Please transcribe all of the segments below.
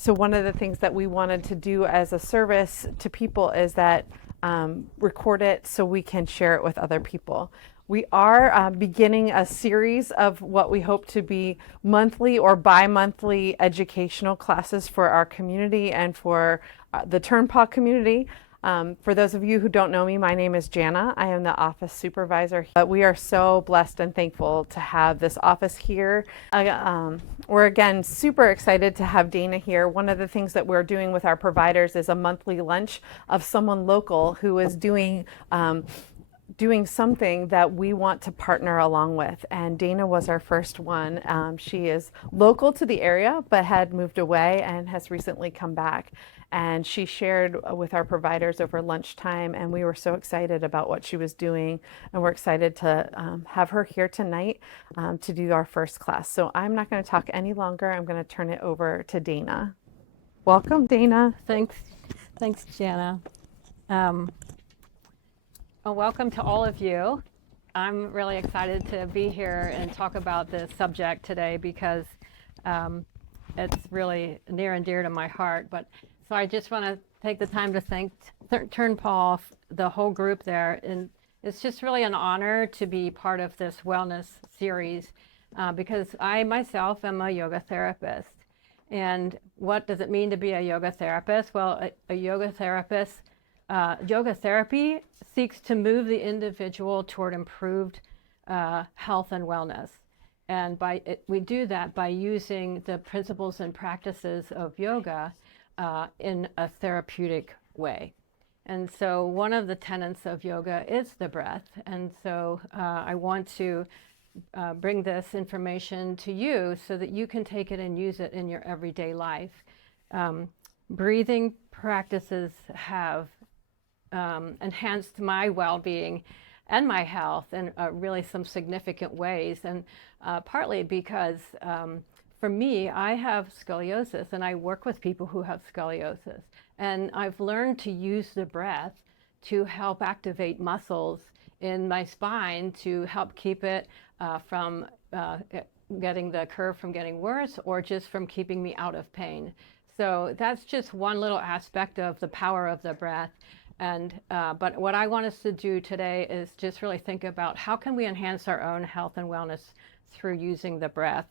So one of the things that we wanted to do as a service to people is that record it so we can share it with other people. We are beginning a series of what we hope to be monthly or bi-monthly educational classes for our community and for the Turnpaugh community. For those of you who don't know me, my name is Jana. I am the office supervisor. But we are so blessed and thankful to have this office here. We're again super excited to have Dana here. One of the things that we're doing with our providers is a monthly lunch of someone local who is doing something that we want to partner along with. And Dana was our first one. She is local to the area, but had moved away and has recently come back. And she shared with our providers over lunchtime, and we were so excited about what she was doing. And we're excited to have her here tonight to do our first class. So I'm not going to talk any longer. I'm going to turn it over to Dana. Welcome, Dana. Thanks, Jana. Well, welcome to all of you. I'm really excited to be here and talk about this subject today because it's really near and dear to my heart. So I just want to take the time to thank Turnpaugh, the whole group there. And it's just really an honor to be part of this wellness series because I myself am a yoga therapist. And what does it mean to be a yoga therapist? Well, a yoga therapist, yoga therapy seeks to move the individual toward improved health and wellness. And we do that by using the principles and practices of yoga in a therapeutic way. And so one of the tenets of yoga is the breath. And so I want to bring this information to you so that you can take it and use it in your everyday life. Breathing practices have enhanced my well-being and my health in really some significant ways. And partly because for me, I have scoliosis, and I work with people who have scoliosis. And I've learned to use the breath to help activate muscles in my spine to help keep it from getting the curve from getting worse or just from keeping me out of pain. So that's just one little aspect of the power of the breath. And but what I want us to do today is just really think about how can we enhance our own health and wellness through using the breath.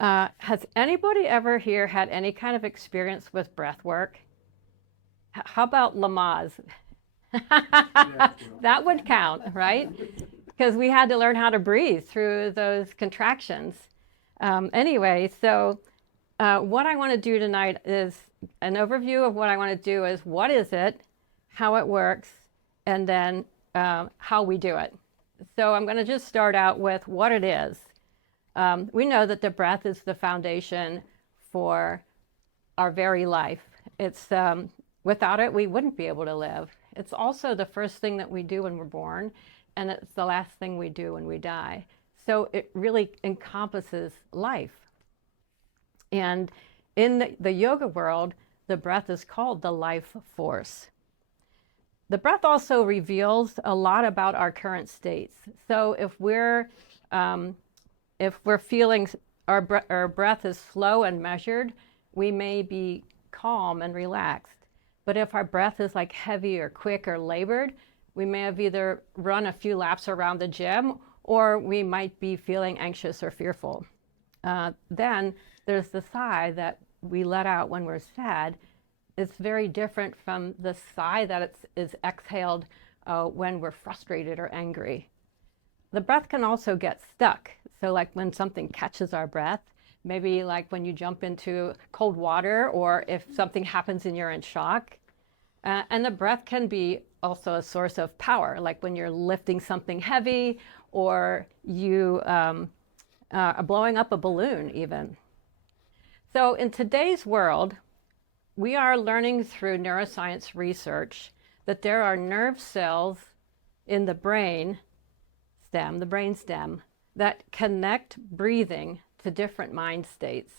Has anybody ever here had any kind of experience with breath work? How about Lamaze? That would count, right? Because we had to learn how to breathe through those contractions. Anyway, so what I want to do tonight is an overview of what I want to do is what is it, how it works, and then how we do it. So I'm going to just start out with what it is. We know that the breath is the foundation for our very life. It's without it, we wouldn't be able to live. It's also the first thing that we do when we're born, and it's the last thing we do when we die. So it really encompasses life. And in the yoga world, the breath is called the life force. The breath also reveals a lot about our current states. So if we're feeling our breath is slow and measured, we may be calm and relaxed. But if our breath is like heavy or quick or labored, we may have either run a few laps around the gym or we might be feeling anxious or fearful. Then there's the sigh that we let out when we're sad. It's very different from the sigh that is exhaled when we're frustrated or angry. The breath can also get stuck. So like when something catches our breath, maybe like when you jump into cold water or if something happens and you're in shock. And the breath can be also a source of power, like when you're lifting something heavy or you are blowing up a balloon even. So in today's world, we are learning through neuroscience research that there are nerve cells in the brain stem, that connect breathing to different mind states.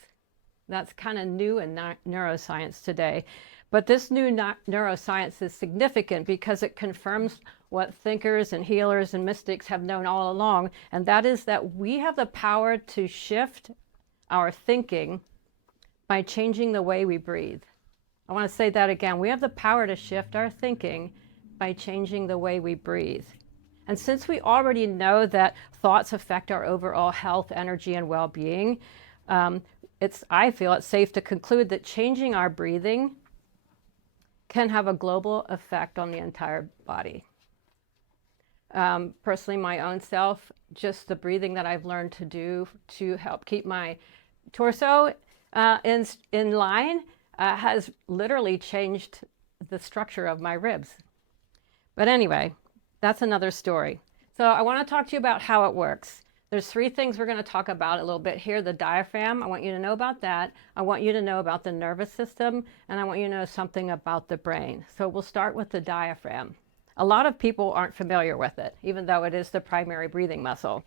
That's kind of new in neuroscience today. But this new neuroscience is significant because it confirms what thinkers and healers and mystics have known all along, and that is that we have the power to shift our thinking by changing the way we breathe. I want to say that again. We have the power to shift our thinking by changing the way we breathe. And since we already know that thoughts affect our overall health, energy, and well-being, I feel it's safe to conclude that changing our breathing can have a global effect on the entire body. Personally, my own self, just the breathing that I've learned to do to help keep my torso in line has literally changed the structure of my ribs. But anyway, that's another story. So I want to talk to you about how it works. There's 3 things we're going to talk about a little bit here. The diaphragm, I want you to know about that. I want you to know about the nervous system, and I want you to know something about the brain. So we'll start with the diaphragm. A lot of people aren't familiar with it, even though it is the primary breathing muscle.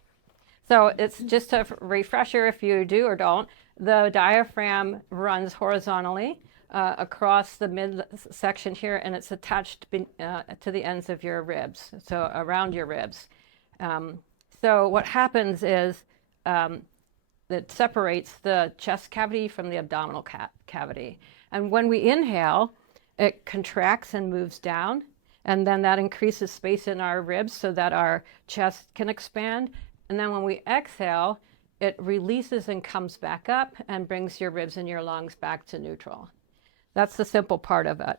So it's just a refresher if you do or don't. The diaphragm runs horizontally across the midsection here, and it's attached to the ends of your ribs, so around your ribs. So what happens is it separates the chest cavity from the abdominal cavity. And when we inhale, it contracts and moves down, and then that increases space in our ribs so that our chest can expand. And then when we exhale, it releases and comes back up and brings your ribs and your lungs back to neutral. That's the simple part of it.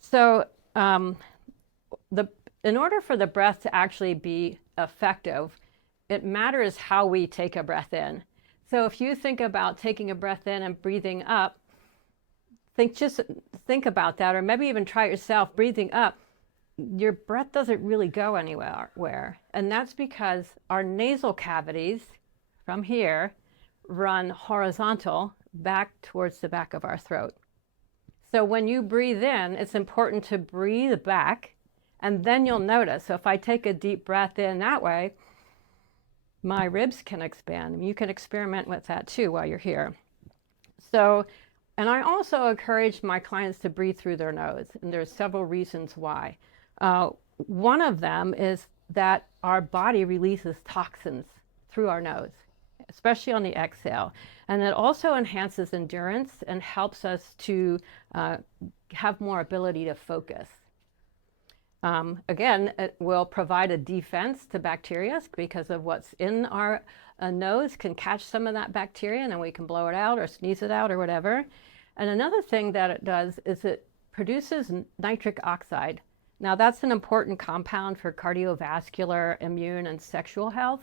So in order for the breath to actually be effective, it matters how we take a breath in. So if you think about taking a breath in and breathing up, think about that, or maybe even try it yourself, breathing up. Your breath doesn't really go anywhere. And that's because our nasal cavities from here run horizontal back towards the back of our throat. So when you breathe in, it's important to breathe back, and then you'll notice. So if I take a deep breath in that way, my ribs can expand. You can experiment with that too while you're here. So, and I also encourage my clients to breathe through their nose, and there's several reasons why. One of them is that our body releases toxins through our nose, especially on the exhale. And it also enhances endurance and helps us to have more ability to focus. Again, it will provide a defense to bacteria because of what's in our nose can catch some of that bacteria, and then we can blow it out or sneeze it out or whatever. And another thing that it does is it produces nitric oxide. Now, that's an important compound for cardiovascular, immune, and sexual health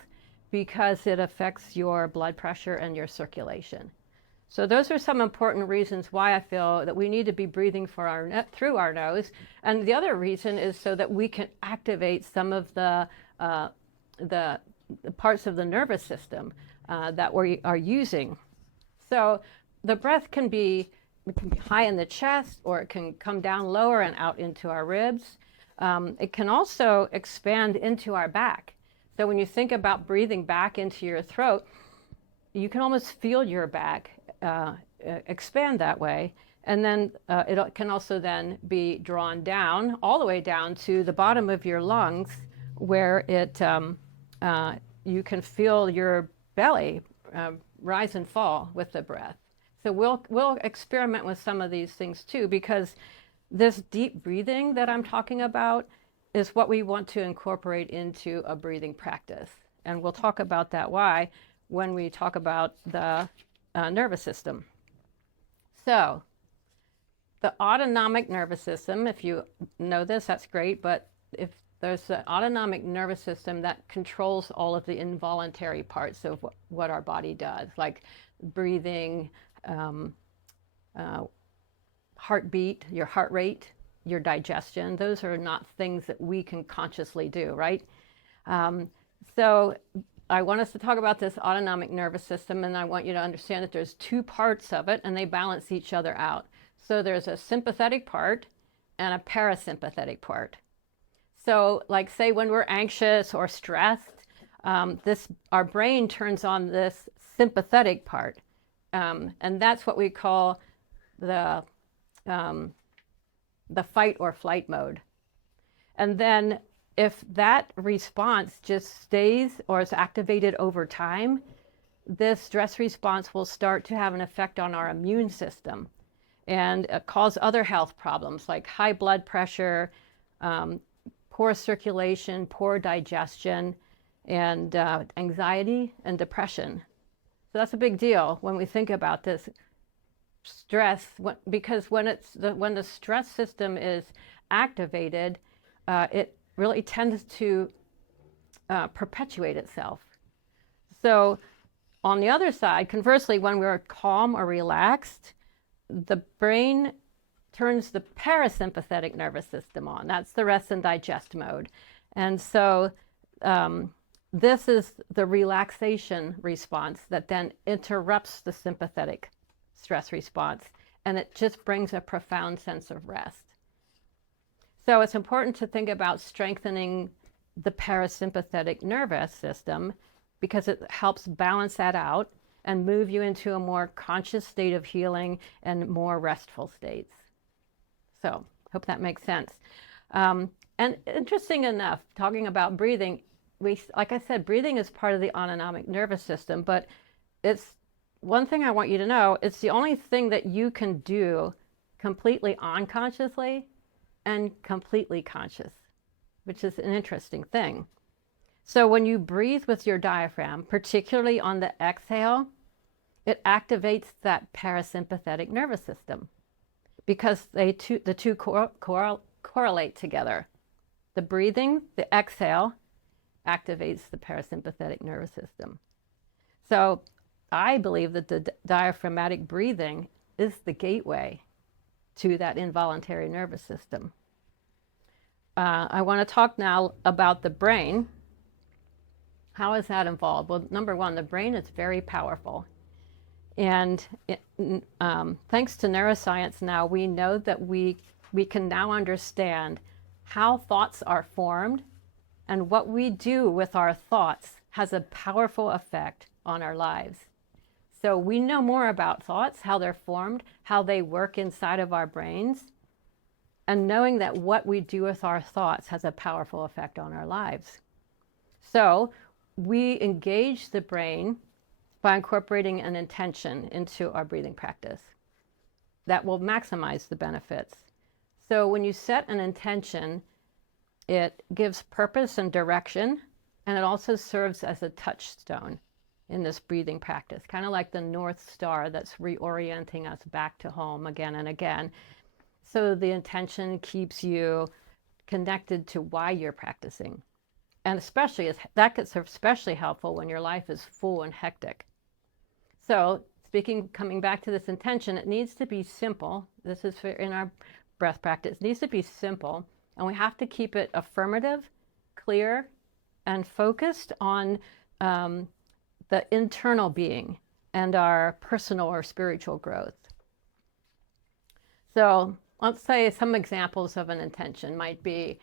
because it affects your blood pressure and your circulation. So those are some important reasons why I feel that we need to be breathing through our nose. And the other reason is so that we can activate some of the parts of the nervous system that we are using. So the breath can be high in the chest, or it can come down lower and out into our ribs. It can also expand into our back. So when you think about breathing back into your throat, you can almost feel your back expand that way. And then it can also then be drawn down, all the way down to the bottom of your lungs, where you can feel your belly rise and fall with the breath. So we'll experiment with some of these things too, because this deep breathing that I'm talking about is what we want to incorporate into a breathing practice. And we'll talk about that why when we talk about the nervous system. So the autonomic nervous system, if you know this, that's great, but if there's an autonomic nervous system that controls all of the involuntary parts of what our body does, like breathing, heartbeat, your heart rate, your digestion. Those are not things that we can consciously do, right? So I want us to talk about this autonomic nervous system, and I want you to understand that there's 2 parts of it, and they balance each other out. So there's a sympathetic part and a parasympathetic part. So like say when we're anxious or stressed, our brain turns on this sympathetic part. And that's what we call the fight or flight mode. And then if that response just stays or is activated over time, this stress response will start to have an effect on our immune system and cause other health problems like high blood pressure, poor circulation, poor digestion, and anxiety and depression. So that's a big deal when we think about this stress, because when the stress system is activated, it really tends to perpetuate itself. So on the other side, conversely, when we're calm or relaxed, the brain turns the parasympathetic nervous system on. That's the rest and digest mode. And so this is the relaxation response that then interrupts the sympathetic stress response, and it just brings a profound sense of rest. So it's important to think about strengthening the parasympathetic nervous system because it helps balance that out and move you into a more conscious state of healing and more restful states. So, hope that makes sense. And interesting enough, talking about breathing, like I said, breathing is part of the autonomic nervous system, but it's one thing I want you to know, it's the only thing that you can do completely unconsciously and completely conscious, which is an interesting thing. So when you breathe with your diaphragm, particularly on the exhale, it activates that parasympathetic nervous system because the two correlate together. The breathing, the exhale, activates the parasympathetic nervous system. So I believe that the diaphragmatic breathing is the gateway to that involuntary nervous system. I want to talk now about the brain. How is that involved? Well, number one, the brain is very powerful. And thanks to neuroscience now, we know that we can now understand how thoughts are formed, and what we do with our thoughts has a powerful effect on our lives. So we know more about thoughts, how they're formed, how they work inside of our brains, and knowing that what we do with our thoughts has a powerful effect on our lives. So we engage the brain by incorporating an intention into our breathing practice that will maximize the benefits. So when you set an intention, it gives purpose and direction, and it also serves as a touchstone in this breathing practice, kind of like the North Star that's reorienting us back to home again and again. So the intention keeps you connected to why you're practicing. And that gets especially helpful when your life is full and hectic. So coming back to this intention, it needs to be simple. This is in our breath practice. It needs to be simple, and we have to keep it affirmative, clear, and focused on the internal being and our personal or spiritual growth. So let's say some examples of an intention might be,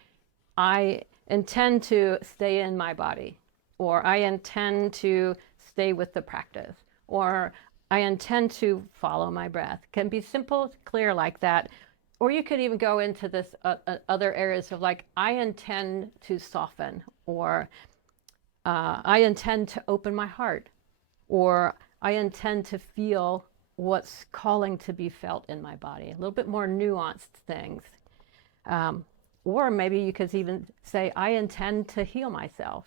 I intend to stay in my body, or I intend to stay with the practice, or I intend to follow my breath. It can be simple, clear like that. Or you could even go into this other areas of like, I intend to soften, or I intend to open my heart, or I intend to feel what's calling to be felt in my body. A little bit more nuanced things. Or maybe you could even say, I intend to heal myself.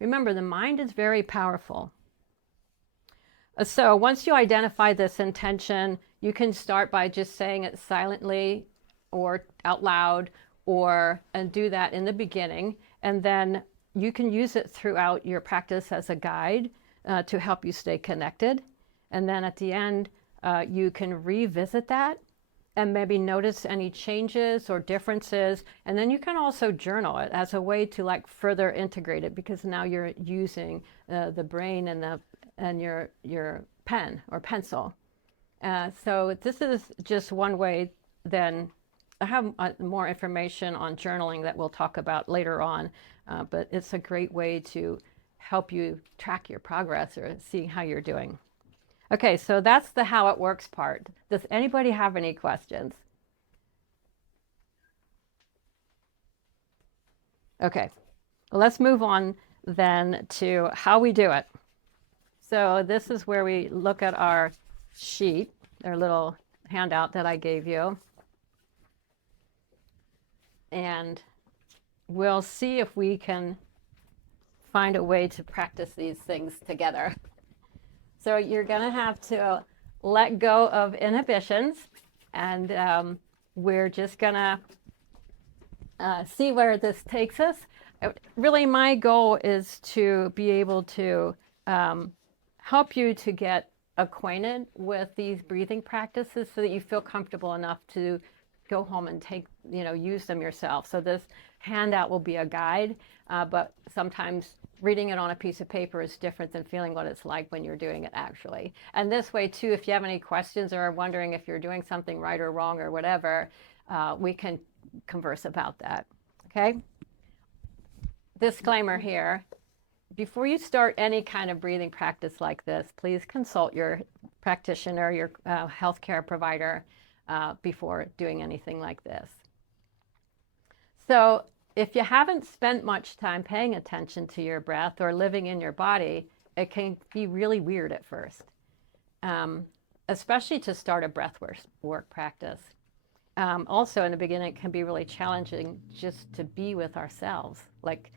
Remember, the mind is very powerful. So once you identify this intention, you can start by just saying it silently or out loud, and do that in the beginning. And then you can use it throughout your practice as a guide to help you stay connected. And then at the end, you can revisit that and maybe notice any changes or differences. And then you can also journal it as a way to like further integrate it, because now you're using the brain and your pen or pencil. So this is just one way. Then I have more information on journaling that we'll talk about later on, but it's a great way to help you track your progress or see how you're doing. Okay, so that's the how it works part. Does anybody have any questions? Okay, well, let's move on then to how we do it. So this is where we look at our sheet, our little handout that I gave you. And we'll see if we can find a way to practice these things together. So you're going to have to let go of inhibitions, and we're just going to see where this takes us. Really, my goal is to be able to help you to get acquainted with these breathing practices so that you feel comfortable enough to go home and use them yourself. So this handout will be a guide, but sometimes reading it on a piece of paper is different than feeling what it's like when you're doing it actually. And this way too, if you have any questions or are wondering if you're doing something right or wrong or whatever, we can converse about that, okay? Disclaimer here, before you start any kind of breathing practice like this, please consult your practitioner, your healthcare provider, before doing anything like this. So if you haven't spent much time paying attention to your breath or living in your body, it can be really weird at first, especially to start a breathwork practice. Also in the beginning, it can be really challenging just to be with ourselves, like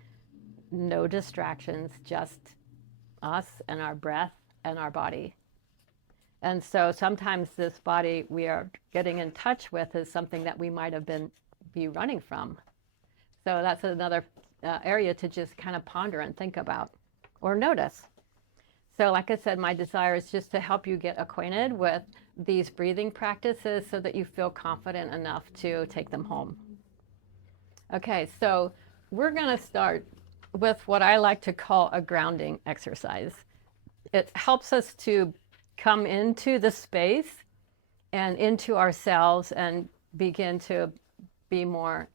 no distractions, just us and our breath and our body. And so sometimes this body we are getting in touch with is something that we might have be running from. So that's another area to just kind of ponder and think about or notice. So like I said, my desire is just to help you get acquainted with these breathing practices so that you feel confident enough to take them home. Okay, so we're going to start with what I like to call a grounding exercise. It helps us to come into the space and into ourselves and begin to be more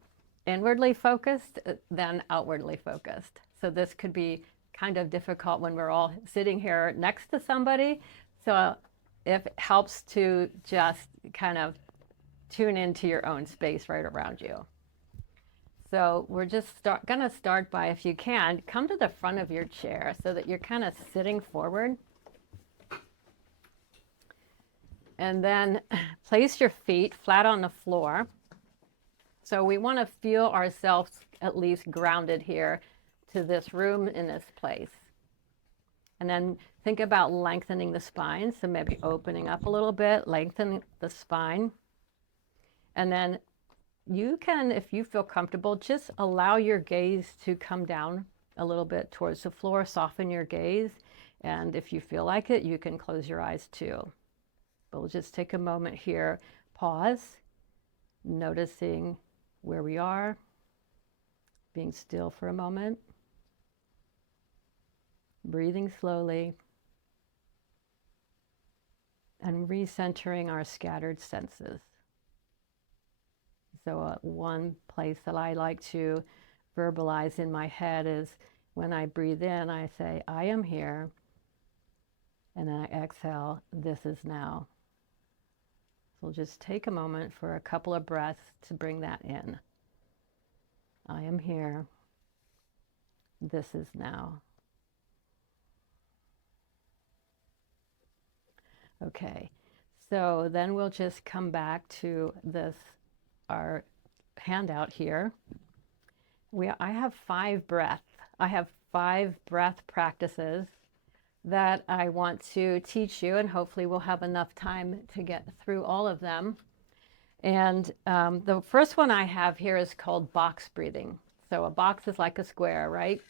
inwardly focused than outwardly focused. So this could be kind of difficult when we're all sitting here next to somebody. So it helps to just kind of tune into your own space right around you. So we're just going to start by, if you can, come to the front of your chair so that you're kind of sitting forward. And then place your feet flat on the floor. So we want to feel ourselves at least grounded here to this room in this place. And then think about lengthening the spine. So maybe opening up a little bit, lengthening the spine. And then you can, if you feel comfortable, just allow your gaze to come down a little bit towards the floor, soften your gaze. And if you feel like it, you can close your eyes too. But we'll just take a moment here, pause, noticing where we are, being still for a moment, breathing slowly, and recentering our scattered senses. So one place that I like to verbalize in my head is when I breathe in, I say, I am here. And then I exhale, this is now. So we'll just take a moment for a couple of breaths to bring that in. I am here. This is now. Okay, so then we'll just come back to this, our handout here. I have 5 breaths. I have 5 breath practices that I want to teach you, and hopefully we'll have enough time to get through all of them. And the first one I have here is called box breathing. So a box is like a square, right?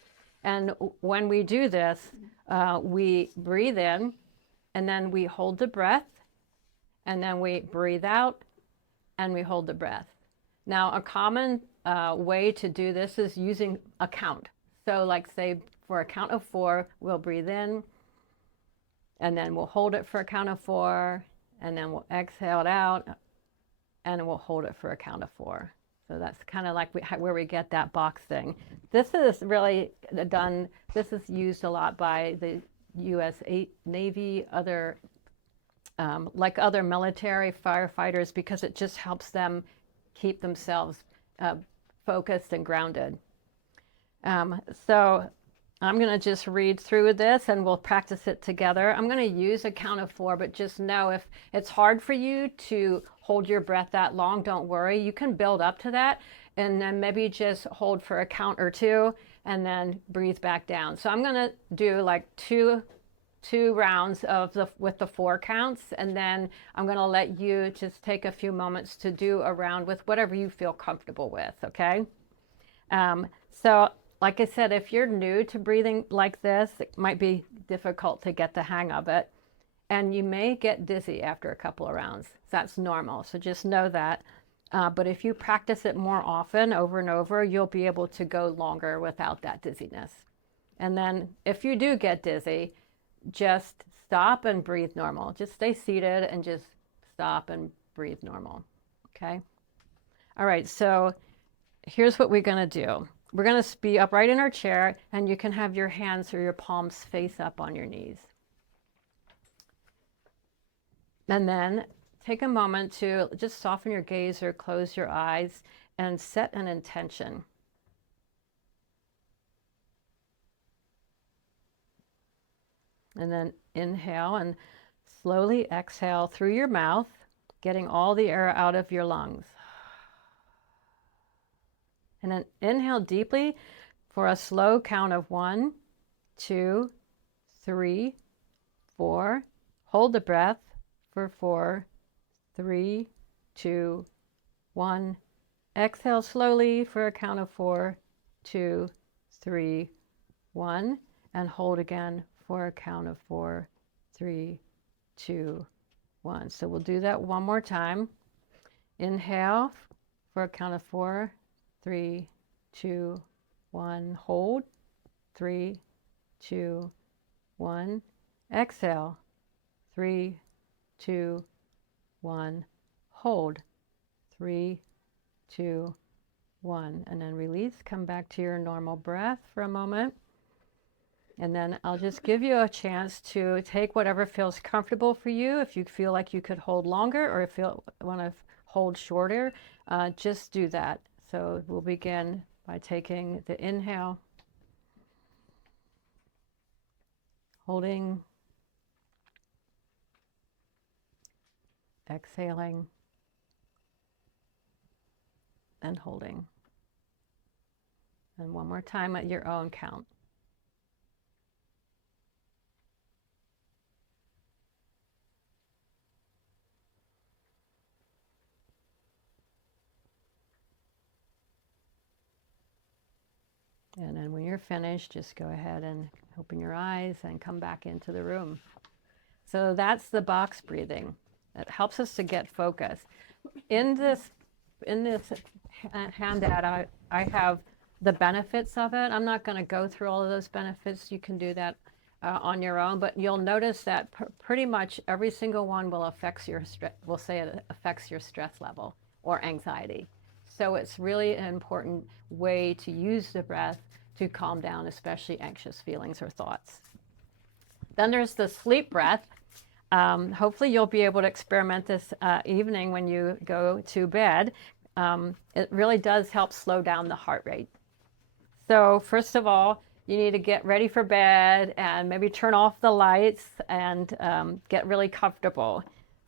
And when we do this, we breathe in, and then we hold the breath, and then we breathe out, and we hold the breath. Now, a common way to do this is using a count. So like say for a count of 4, we'll breathe in, and then we'll hold it for a count of 4, and then we'll exhale it out, and we'll hold it for a count of 4. So that's kind of like where we get that box thing. This is really done, this is used a lot by the U.S. Navy, other like other military firefighters, because it just helps them keep themselves focused and grounded. So I'm going to just read through this and we'll practice it together. I'm going to use a count of 4, but just know if it's hard for you to hold your breath that long, don't worry. You can build up to that and then maybe just hold for a count or 2 and then breathe back down. So I'm going to do like two rounds with the 4 counts, and then I'm going to let you just take a few moments to do a round with whatever you feel comfortable with, okay? So like I said, if you're new to breathing like this, it might be difficult to get the hang of it. And you may get dizzy after a couple of rounds. That's normal, so just know that. But if you practice it more often, over and over, you'll be able to go longer without that dizziness. And then if you do get dizzy, just stop and breathe normal. Just stay seated and just stop and breathe normal, okay? All right, so here's what we're gonna do. We're going to be upright in our chair, and you can have your hands or your palms face up on your knees. And then take a moment to just soften your gaze or close your eyes and set an intention. And then inhale and slowly exhale through your mouth, getting all the air out of your lungs. And then inhale deeply for a slow count of 1, 2, 3, 4. Hold the breath for 4, 3, 2, 1. Exhale slowly for a count of 4, 2, 3, 1. And hold again for a count of 4, 3, 2, 1. So we'll do that one more time. Inhale for a count of 4, 3, 2, 1. Hold. 3, 2, 1. Exhale. 3, 2, 1. Hold. 3, 2, 1. And then release. Come back to your normal breath for a moment. And then I'll just give you a chance to take whatever feels comfortable for you. If you feel like you could hold longer, or if you want to hold shorter, just do that. So we'll begin by taking the inhale, holding, exhaling, and holding. And one more time at your own count. And then when you're finished, just go ahead and open your eyes and come back into the room. So that's the box breathing. It helps us to get focused. In this handout, I have the benefits of it. I'm not going to go through all of those benefits. You can do that on your own, but you'll notice that pretty much every single one will affect your will say it affects your stress level or anxiety. So it's really an important way to use the breath to calm down, especially anxious feelings or thoughts. Then there's the sleep breath. Hopefully you'll be able to experiment this evening when you go to bed. It really does help slow down the heart rate. So first of all, you need to get ready for bed and maybe turn off the lights and get really comfortable.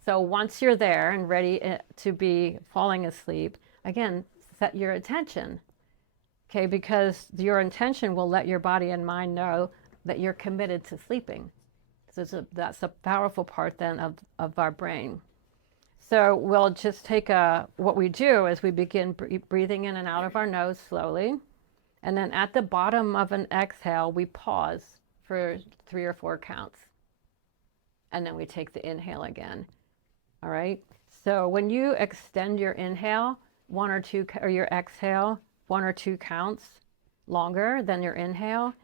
So once you're there and ready to be falling asleep, again, set your intention, okay? Because your intention will let your body and mind know that you're committed to sleeping. So that's a powerful part then of our brain. So we'll just take what we do is we begin breathing in and out of our nose slowly. And then at the bottom of an exhale, we pause for 3 or 4 counts. And then we take the inhale again. All right? So when you extend your inhale, 1 or 2, or your exhale, 1 or 2 counts longer than your inhale,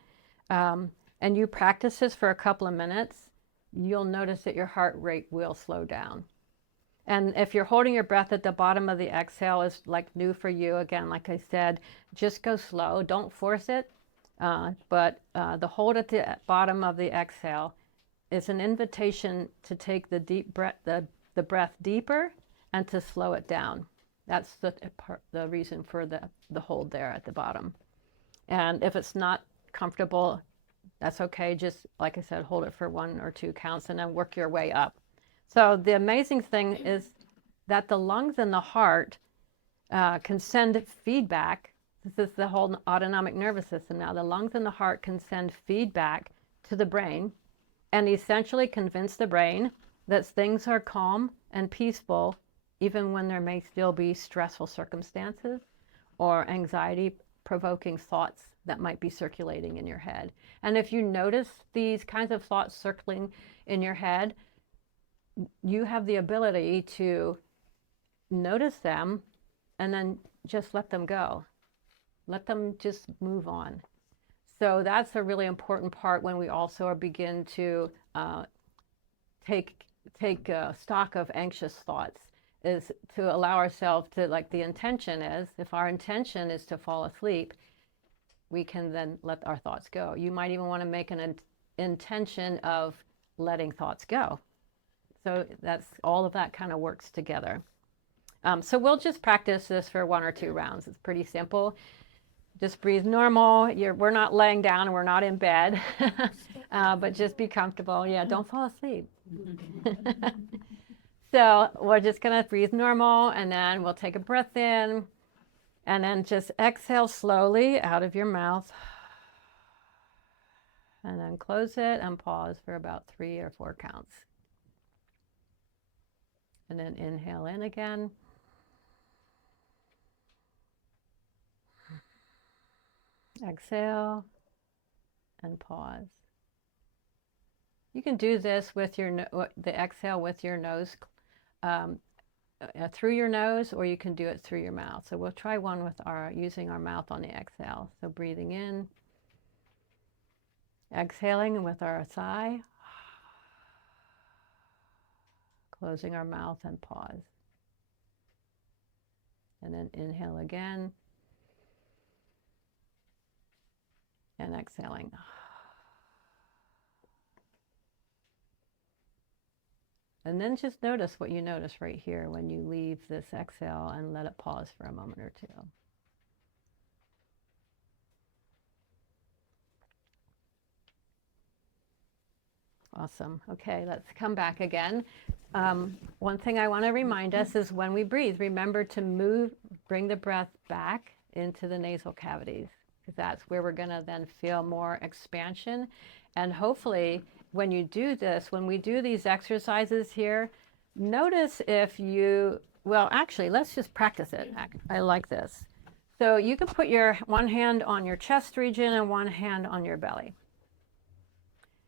and you practice this for a couple of minutes, you'll notice that your heart rate will slow down. And if you're holding your breath at the bottom of the exhale is like new for you, again, like I said, just go slow, don't force it. But the hold at the bottom of the exhale is an invitation to take the deep breath, the breath deeper, and to slow it down. That's the reason for the hold there at the bottom. And if it's not comfortable, That's okay. Just like I said, hold it for 1 or 2 counts and then work your way up. So the amazing thing is that the lungs and the heart can send feedback. This is the whole autonomic nervous system now. The lungs and the heart can send feedback to the brain and essentially convince the brain that things are calm and peaceful, even when there may still be stressful circumstances or anxiety-provoking thoughts that might be circulating in your head. And if you notice these kinds of thoughts circling in your head, you have the ability to notice them and then just let them go. Let them just move on. So that's a really important part when we also begin to take stock of anxious thoughts, is to allow ourselves to, like the intention is, if our intention is to fall asleep, we can then let our thoughts go. You might even want to make an intention of letting thoughts go. So that's all of that kind of works together. So we'll just practice this for 1 or 2 rounds. It's pretty simple. Just breathe normal. We're not laying down and we're not in bed, but just be comfortable. Yeah, don't fall asleep. So we're just going to breathe normal, and then we'll take a breath in, and then just exhale slowly out of your mouth. And then close it and pause for about 3 or 4 counts. And then inhale in again. Exhale and pause. You can do this with the exhale with your nose, through your nose, or you can do it through your mouth. So we'll try one with using our mouth on the exhale. So breathing in, exhaling with our sigh, closing our mouth and pause. And then inhale again. And exhaling. And then just notice what you notice right here when you leave this exhale, and let it pause for a moment or 2. Awesome. Okay, let's come back again. One thing I want to remind us is when we breathe, remember to bring the breath back into the nasal cavities. That's where we're going to then feel more expansion. And hopefully when you do this, when we do these exercises here, notice if well, actually, let's just practice it. I like this. So you can put your one hand on your chest region and one hand on your belly.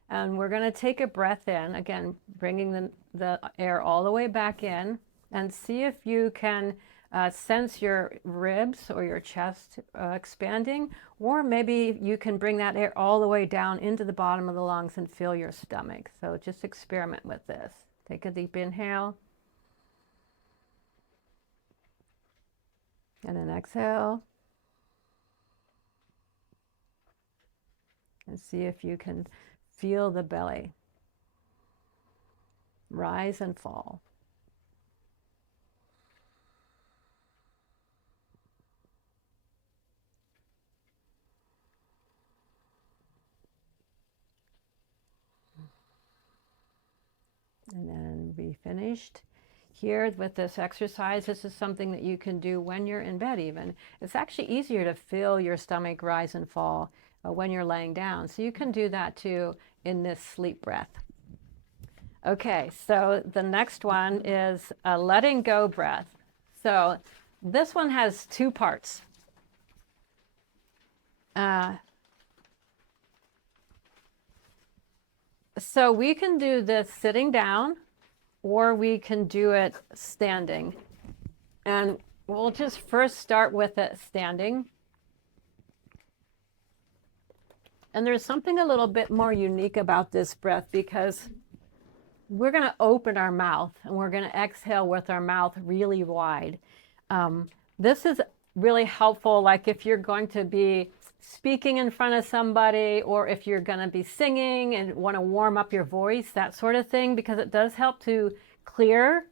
And we're going to take a breath in, again, bringing the air all the way back in, and see if you can sense your ribs or your chest expanding, or maybe you can bring that air all the way down into the bottom of the lungs and feel your stomach. So just experiment with this. Take a deep inhale. And then exhale. And see if you can feel the belly rise and fall. And then we finished here with this exercise. This is something that you can do when you're in bed even. It's actually easier to feel your stomach rise and fall when you're laying down. So you can do that too in this sleep breath. Okay, so the next one is a letting go breath. So this one has 2 parts. So we can do this sitting down, or we can do it standing. And we'll just first start with it standing. And there's something a little bit more unique about this breath, because we're going to open our mouth and we're going to exhale with our mouth really wide. This is really helpful, like if you're going to be speaking in front of somebody, or if you're going to be singing and want to warm up your voice, that sort of thing, because it does help to clear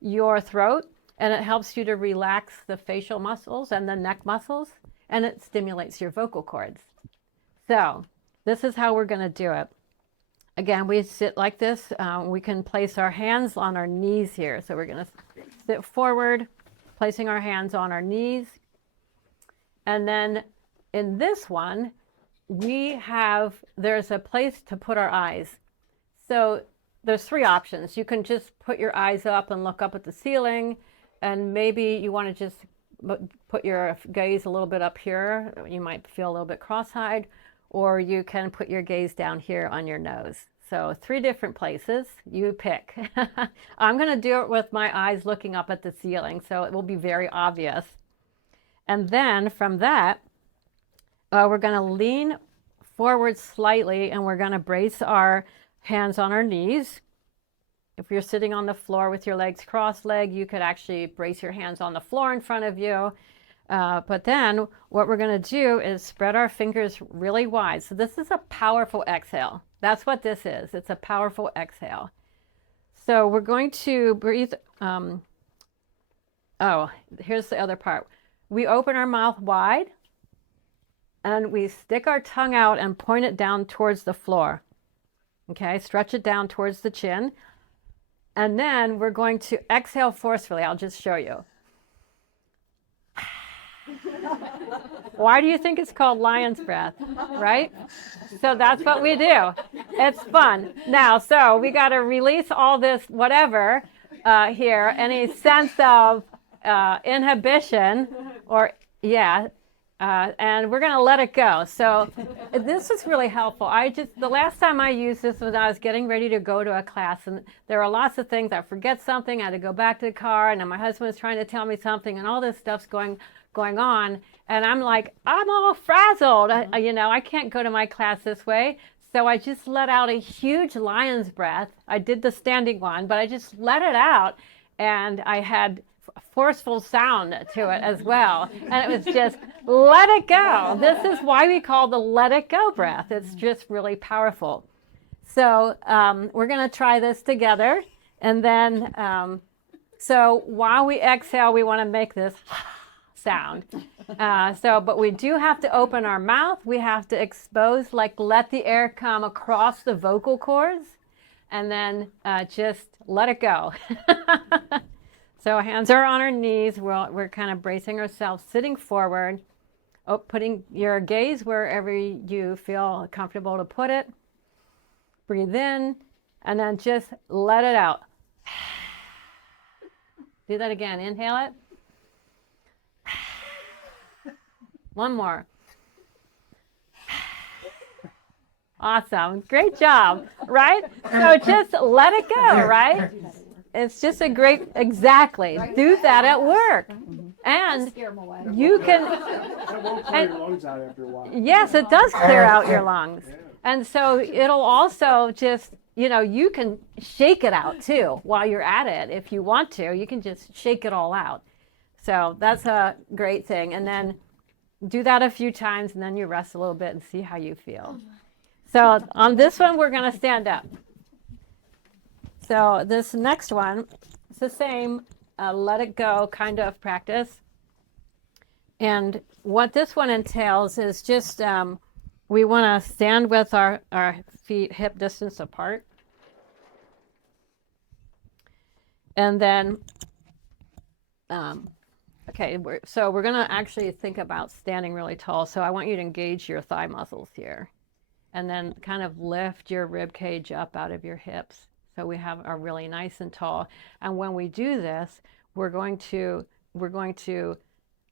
your throat, and it helps you to relax the facial muscles and the neck muscles, and it stimulates your vocal cords. So this is how we're going to do it. Again, we sit like this. We can place our hands on our knees here. So we're going to sit forward, placing our hands on our knees. And then in this one, there's a place to put our eyes. So there's three options. You can just put your eyes up and look up at the ceiling, and maybe you want to just put your gaze a little bit up here. You might feel a little bit cross-eyed, or you can put your gaze down here on your nose. So 3 different places, you pick. I'm going to do it with my eyes looking up at the ceiling, so it will be very obvious. And then from that, we're going to lean forward slightly, and we're going to brace our hands on our knees. If you're sitting on the floor with your legs cross-legged, you could actually brace your hands on the floor in front of you. But then what we're going to do is spread our fingers really wide. So this is a powerful exhale. That's what this is. It's a powerful exhale. So we're going to breathe. Here's the other part. We open our mouth wide, and we stick our tongue out and point it down towards the floor. Okay, stretch it down towards the chin. And then we're going to exhale forcefully. I'll just show you. Why do you think it's called lion's breath, right? So that's what we do. It's fun. Now, so we got to release all this whatever here, any sense of inhibition and we're going to let it go. So this is really helpful. The last time I used this was when I was getting ready to go to a class, and there are lots of things. I forget something, I had to go back to the car, and then my husband was trying to tell me something, and all this stuff's going on, and I'm like, I'm all frazzled. I can't go to my class this way. So I just let out a huge lion's breath. I did the standing one, but I just let it out, and I had forceful sound to it as well. And it was just, let it go. This is why we call the let it go breath. It's just really powerful. So we're going to try this together. And then, so while we exhale, we want to make this sound. But we do have to open our mouth. We have to expose, let the air come across the vocal cords, and then just let it go. So hands are on our knees. We're kind of bracing ourselves, sitting forward, putting your gaze wherever you feel comfortable to put it. Breathe in, and then just let it out. Do that again. Inhale it. One more. Awesome. Great job, right? So just let it go, right? It's just exactly. Do that at work. And you can. It won't clear your lungs out after a while. Yes, it does clear out your lungs. And so it'll also just, you can shake it out too while you're at it. If you want to, you can just shake it all out. So that's a great thing. And then do that a few times, and then you rest a little bit and see how you feel. So on this one, we're going to stand up. So this next one, it's the same let it go kind of practice. And what this one entails is just we want to stand with our feet hip distance apart. And then, so we're going to actually think about standing really tall. So I want you to engage your thigh muscles here. And then kind of lift your rib cage up out of your hips. So we are really nice and tall. And when we do this, we're going to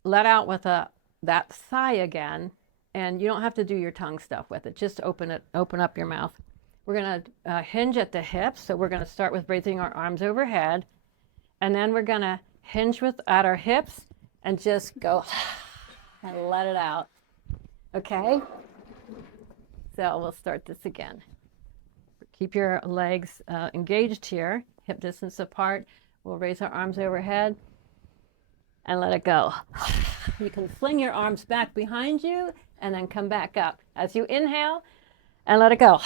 let out with that sigh again. And you don't have to do your tongue stuff with it. Just open up your mouth. We're going to hinge at the hips. So we're going to start with raising our arms overhead. And then we're going to hinge at our hips and just go and let it out. Okay? So we'll start this again. Keep your legs engaged here, hip distance apart. We'll raise our arms overhead and let it go. You can fling your arms back behind you and then come back up. As you inhale and let it go.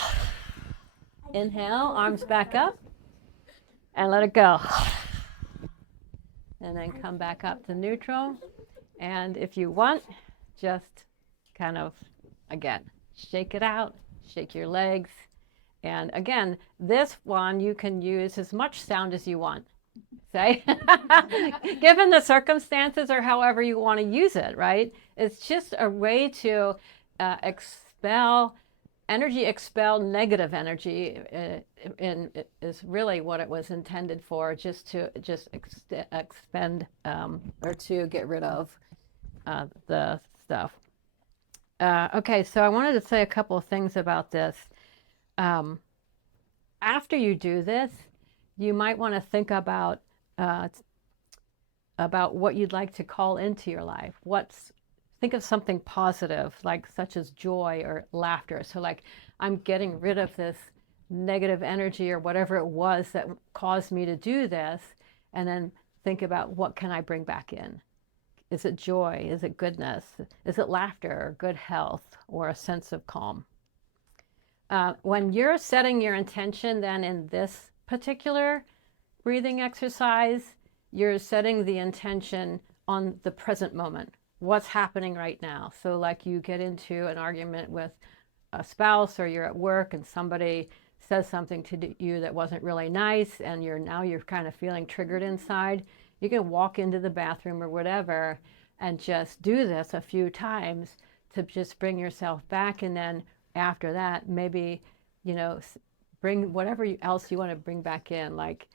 Inhale, arms back up and let it go. And then come back up to neutral. And if you want, just kind of, again, shake it out, shake your legs. And again, this one you can use as much sound as you want, say, given the circumstances or however you want to use it, right? It's just a way to expel negative energy, is really what it was intended for, just expend or to get rid of the stuff. Okay, so I wanted to say a couple of things about this. After you do this, you might want to think about what you'd like to call into your life. Think of something positive, like such as joy or laughter. So like, I'm getting rid of this negative energy or whatever it was that caused me to do this. And then think about, what can I bring back in? Is it joy? Is it goodness? Is it laughter or good health or a sense of calm? When you're setting your intention then in this particular breathing exercise, you're setting the intention on the present moment. What's happening right now? So like you get into an argument with a spouse, or you're at work and somebody says something to you that wasn't really nice, and you're kind of feeling triggered inside. You can walk into the bathroom or whatever and just do this a few times to just bring yourself back. And then after that, maybe, bring whatever else you want to bring back in, like,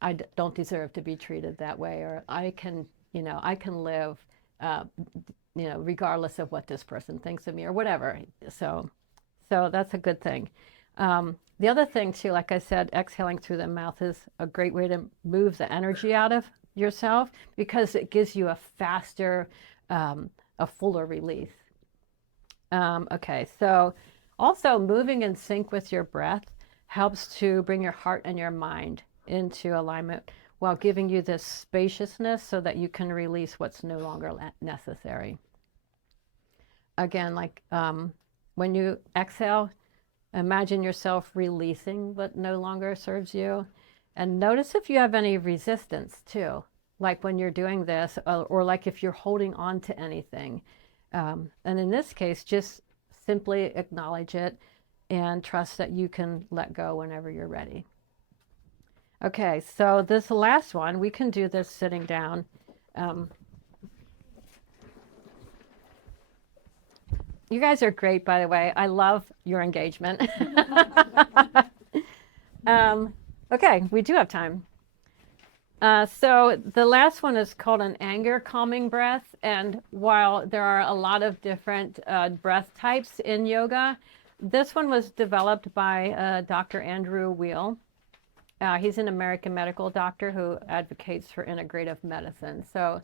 I don't deserve to be treated that way, or I can live, regardless of what this person thinks of me or whatever. So that's a good thing. The other thing too, like I said, exhaling through the mouth is a great way to move the energy out of yourself, because it gives you a faster, a fuller release. Okay, so also moving in sync with your breath helps to bring your heart and your mind into alignment while giving you this spaciousness so that you can release what's no longer necessary. Again, like when you exhale, imagine yourself releasing what no longer serves you. And notice if you have any resistance too, like when you're doing this, or like if you're holding on to anything. And in this case, just simply acknowledge it and trust that you can let go whenever you're ready. Okay, so this last one, we can do this sitting down. You guys are great, by the way. I love your engagement. Okay, we do have time. So the last one is called an anger calming breath. And while there are a lot of different breath types in yoga, this one was developed by Dr. Andrew Weil. He's an American medical doctor who advocates for integrative medicine. So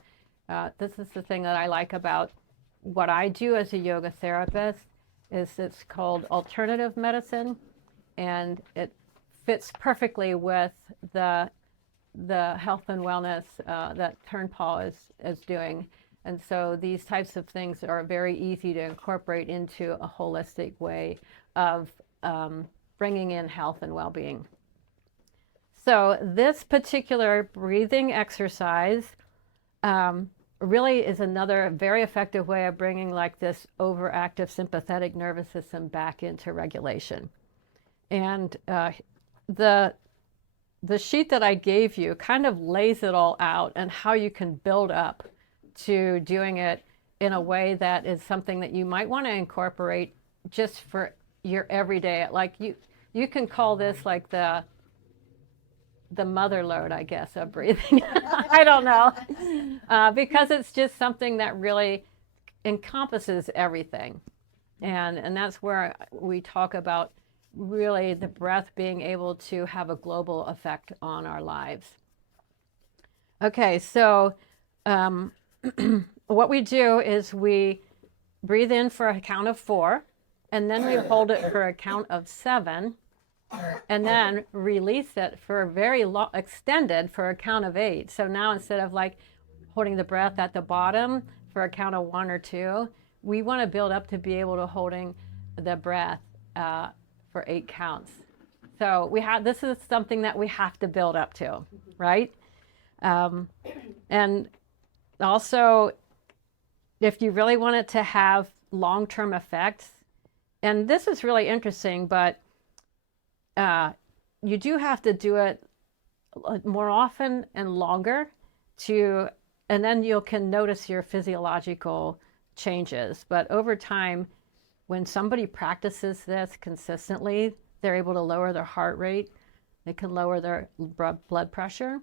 this is the thing that I like about what I do as a yoga therapist, is it's called alternative medicine, and it fits perfectly with the health and wellness that Turnpaugh is doing. And so these types of things are very easy to incorporate into a holistic way of bringing in health and well-being. So this particular breathing exercise really is another very effective way of bringing like this overactive sympathetic nervous system back into regulation. And the sheet that I gave you kind of lays it all out and how you can build up to doing it in a way that is something that you might want to incorporate just for your everyday. Like you can call this like the mother load, I guess, of breathing. I don't know, because it's just something that really encompasses everything. And that's where we talk about really the breath being able to have a global effect on our lives. Okay, so what we do is we breathe in for a count of 4, and then we hold it for a count of 7, and then release it for a very long, extended for a count of 8. So now instead of like holding the breath at the bottom for a count of 1 or 2, we want to build up to be able to holding the breath for 8 counts. So this is something that we have to build up to, right? And also, if you really want it to have long-term effects, And this is really interesting, but you do have to do it more often and longer and then you can notice your physiological changes. But over time, when somebody practices this consistently, they're able to lower their heart rate, they can lower their blood pressure,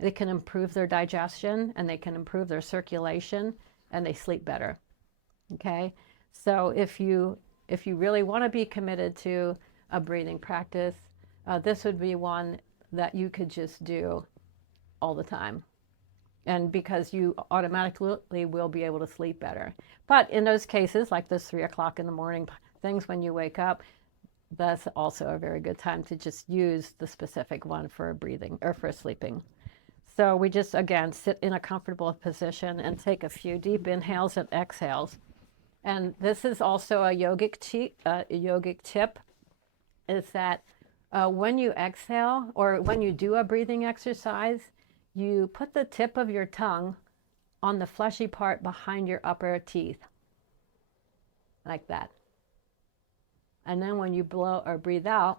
they can improve their digestion, and they can improve their circulation, and they sleep better. Okay? So if you really want to be committed to a breathing practice, this would be one that you could just do all the time. And because you automatically will be able to sleep better. But in those cases, like those 3 o'clock in the morning things when you wake up, that's also a very good time to just use the specific one for breathing or for sleeping. So we just, again, sit in a comfortable position and take a few deep inhales and exhales. And this is also a yogic tip, is that when you exhale or when you do a breathing exercise, you put the tip of your tongue on the fleshy part behind your upper teeth, like that. And then when you blow or breathe out,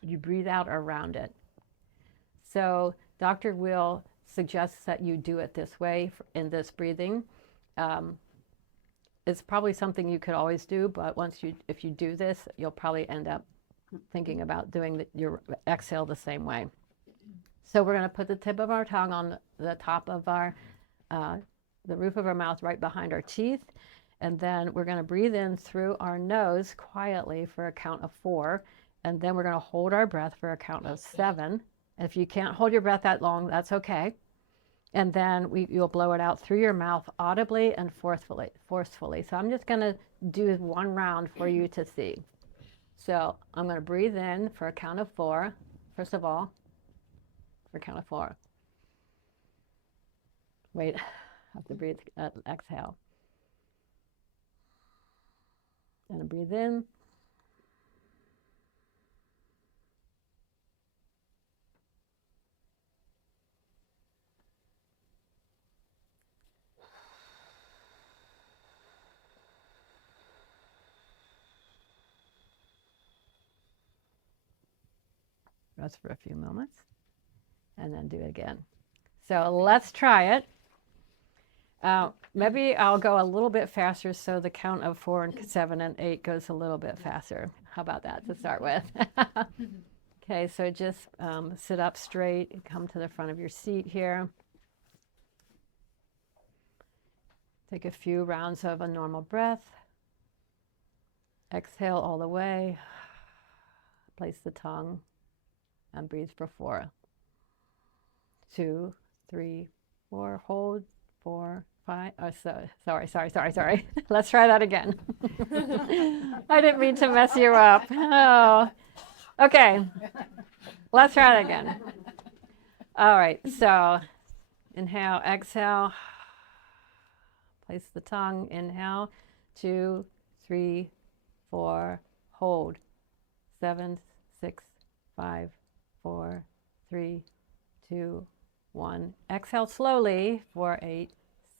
you breathe out around it. So Dr. Will suggests that you do it this way in this breathing. It's probably something you could always do, but if you do this, you'll probably end up thinking about doing your exhale the same way. So we're going to put the tip of our tongue on the top of the roof of our mouth right behind our teeth. And then we're going to breathe in through our nose quietly for a count of 4. And then we're going to hold our breath for a count of 7. If you can't hold your breath that long, that's okay. And then you'll blow it out through your mouth audibly and forcefully. So I'm just going to do one round for you to see. So I'm going to breathe in for a count of 4. First of all, for a count of 4. Wait, I have to breathe, exhale. And breathe in. Rest for a few moments, and then do it again. So let's try it. Maybe I'll go a little bit faster so the count of 4 and 7 and 8 goes a little bit faster. How about that to start with? Okay, so just sit up straight and come to the front of your seat here. Take a few rounds of a normal breath. Exhale all the way. Place the tongue and breathe for 4. 2, 3, 4. Hold. 4, 5. Oh, sorry. Let's try that again. I didn't mean to mess you up. Oh, okay. Let's try it again. All right. So, inhale, exhale. Place the tongue. Inhale. 2, 3, 4. Hold. 7, 6, 5, 4, 3, 2, 1. Exhale slowly. 4, 8,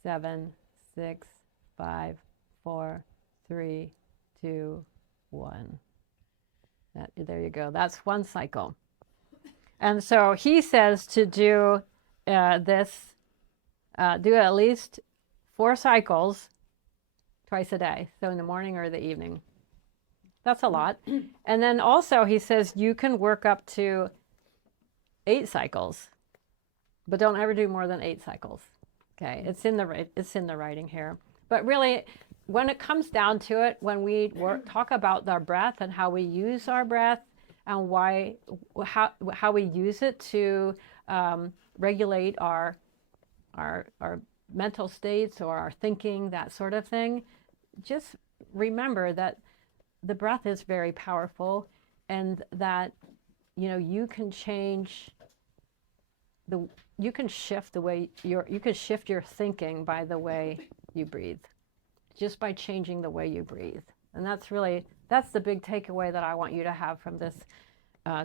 7, 6, 5, 4, 3, 2, 1. There you go. That's one cycle. And so he says to do this, do at least 4 cycles twice a day. So in the morning or the evening. That's a lot. And then also he says you can work up to 8 cycles, but don't ever do more than 8 cycles. Okay, it's in the writing here. But really, when it comes down to it, when we talk about our breath and how we use our breath and how we use it to regulate our mental states or our thinking, that sort of thing, just remember that the breath is very powerful, and that you can change you can shift your thinking by the way you breathe, just by changing the way you breathe. And that's the big takeaway that I want you to have from this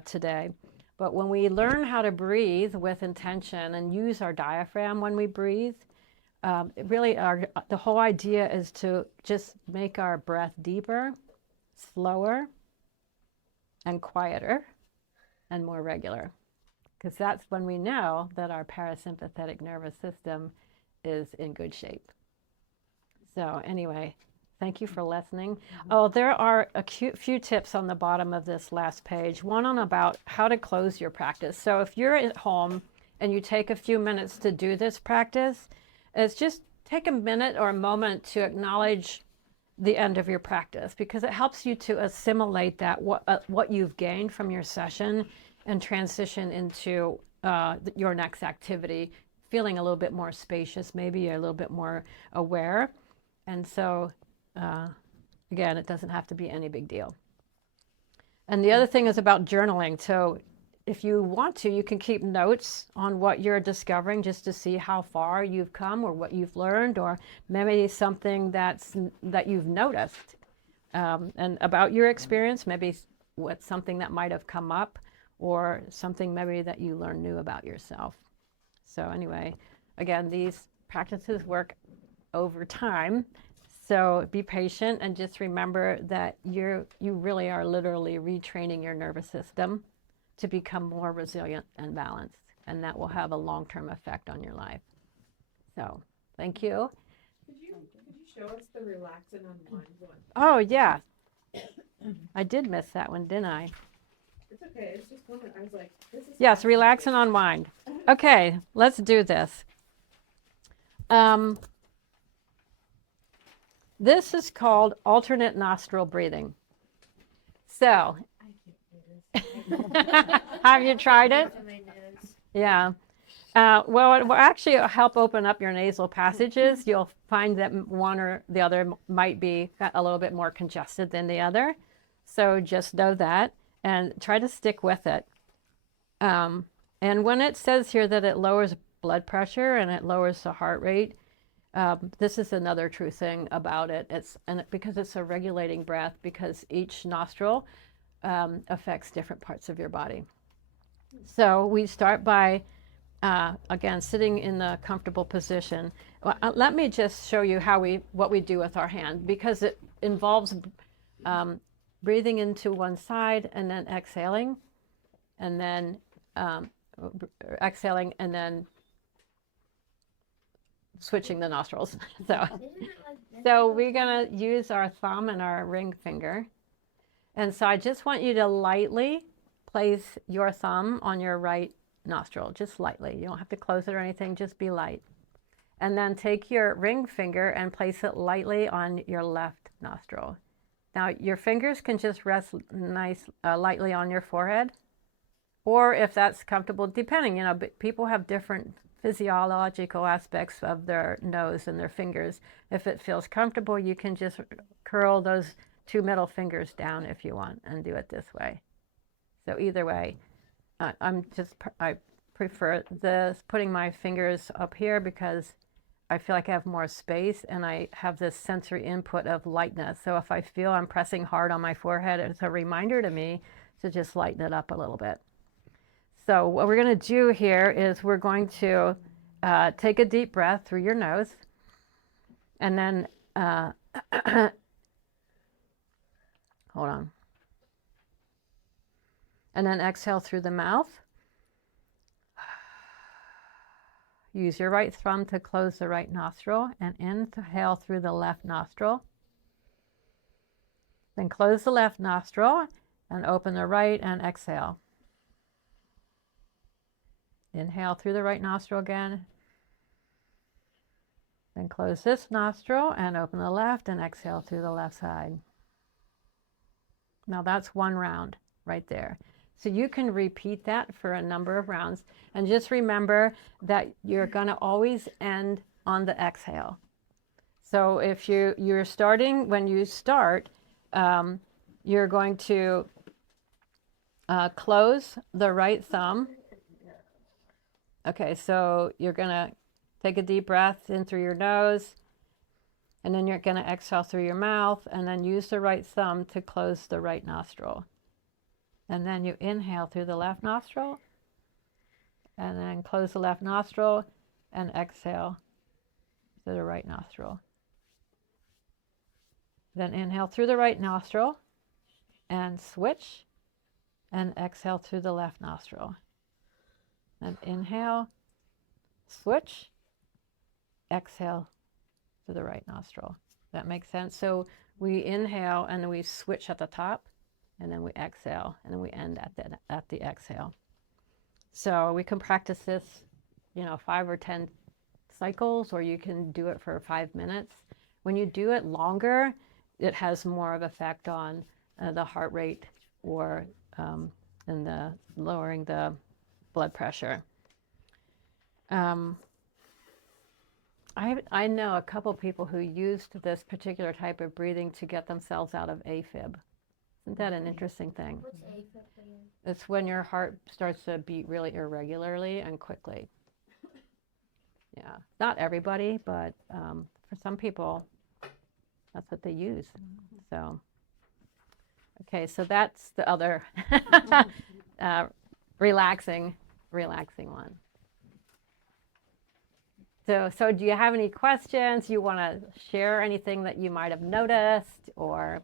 today. But when we learn how to breathe with intention and use our diaphragm when we breathe, Really, the whole idea is to just make our breath deeper, slower, and quieter, and more regular. Because that's when we know that our parasympathetic nervous system is in good shape. So anyway, thank you for listening. Oh, there are a few tips on the bottom of this last page. One on about how to close your practice. So if you're at home and you take a few minutes to do this practice, it's just take a minute or a moment to acknowledge the end of your practice, because it helps you to assimilate that what you've gained from your session and transition into your next activity, feeling a little bit more spacious, maybe a little bit more aware. And so, again, it doesn't have to be any big deal. And the other thing is about journaling. So if you want to, you can keep notes on what you're discovering just to see how far you've come or what you've learned, or maybe something that you've noticed and about your experience, maybe what's something that might have come up, or something maybe that you learned new about yourself. So anyway, again, these practices work over time. So be patient and just remember that you really are literally retraining your nervous system to become more resilient and balanced, and that will have a long-term effect on your life. So thank you. Could you show us the relax and unwind one? Oh yeah, I did miss that one, didn't I? It's okay. It's just one that I was like, this is. Yes, relax and unwind. Okay, let's do this. This is called alternate nostril breathing. So, have you tried it? Yeah. Well, it will actually help open up your nasal passages. You'll find that one or the other might be a little bit more congested than the other. So just know that and try to stick with it. And when it says here that it lowers blood pressure and it lowers the heart rate, this is another true thing about it. Because it's a regulating breath, because each nostril affects different parts of your body. So we start by, again, sitting in the comfortable position. Let me just show you what we do with our hand, because it involves breathing into one side and then exhaling, and then exhaling and then switching the nostrils. So we're going to use our thumb and our ring finger. And so I just want you to lightly place your thumb on your right nostril, just lightly. You don't have to close it or anything, just be light. And then take your ring finger and place it lightly on your left nostril. Now your fingers can just rest lightly on your forehead, or if that's comfortable, depending, people have different physiological aspects of their nose and their fingers. If it feels comfortable, you can just curl those two middle fingers down if you want and do it this way. So either way, I prefer this, putting my fingers up here, because I feel like I have more space and I have this sensory input of lightness. So if I feel I'm pressing hard on my forehead, it's a reminder to me to just lighten it up a little bit. So what we're going to do here is we're going to take a deep breath through your nose, and then hold on. And then exhale through the mouth. Use your right thumb to close the right nostril and inhale through the left nostril. Then close the left nostril and open the right and exhale. Inhale through the right nostril again. Then close this nostril and open the left and exhale through the left side. Now that's one round right there. So you can repeat that for a number of rounds. And just remember that you're going to always end on the exhale. So if you're starting, when you start, you're going to close the right thumb. Okay, so you're going to take a deep breath in through your nose, and then you're going to exhale through your mouth, and then use the right thumb to close the right nostril. And then you inhale through the left nostril, and then close the left nostril and exhale through the right nostril. Then inhale through the right nostril and switch, and exhale through the left nostril. And inhale, switch, exhale through the right nostril. That makes sense? So we inhale and then we switch at the top, and then we exhale, and then we end at the exhale. So we can practice this, 5 or 10 cycles, or you can do it for 5 minutes. When you do it longer, it has more of effect on the heart rate or in the lowering the blood pressure. I know a couple people who used this particular type of breathing to get themselves out of AFib. Isn't that an interesting thing? What's AFib again? It's when your heart starts to beat really irregularly and quickly. Yeah, not everybody, but for some people, that's what they use. So, okay, so that's the other relaxing one. So do you have any questions? You want to share anything that you might have noticed or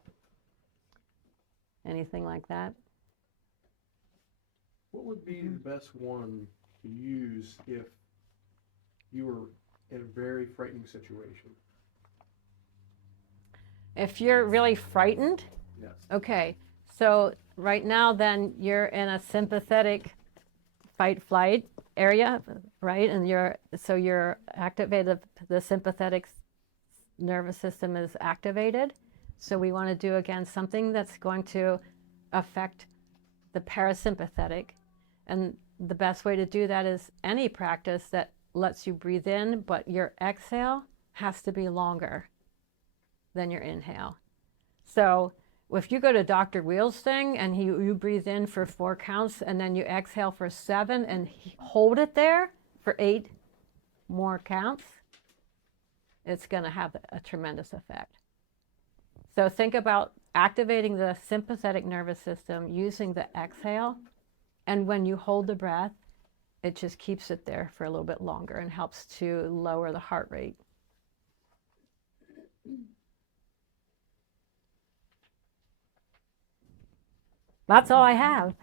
anything like that? What would be the best one to use if you were in a very frightening situation? If you're really frightened? Yes. Okay, so right now then you're in a sympathetic fight-flight area, right? And you're activated, the sympathetic nervous system is activated. So we want to do, again, something that's going to affect the parasympathetic. And the best way to do that is any practice that lets you breathe in, but your exhale has to be longer than your inhale. So if you go to Dr. Wheel's thing and you breathe in for 4 counts and then you exhale for 7 and hold it there for 8 more counts, it's going to have a tremendous effect. So think about activating the sympathetic nervous system using the exhale, and when you hold the breath, it just keeps it there for a little bit longer and helps to lower the heart rate. That's all I have.